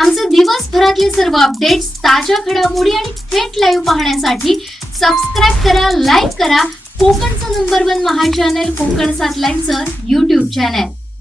आमचे दिवसभरातले सर्व अपडेट्स, ताज्या घडामोडी आणि थेट लाईव्ह पाहण्यासाठी सबस्क्राईब करा, लाईक करा कोकणचं नंबर 1 महा चॅनल कोकण 7 लाईव्हचं YouTube चॅनल।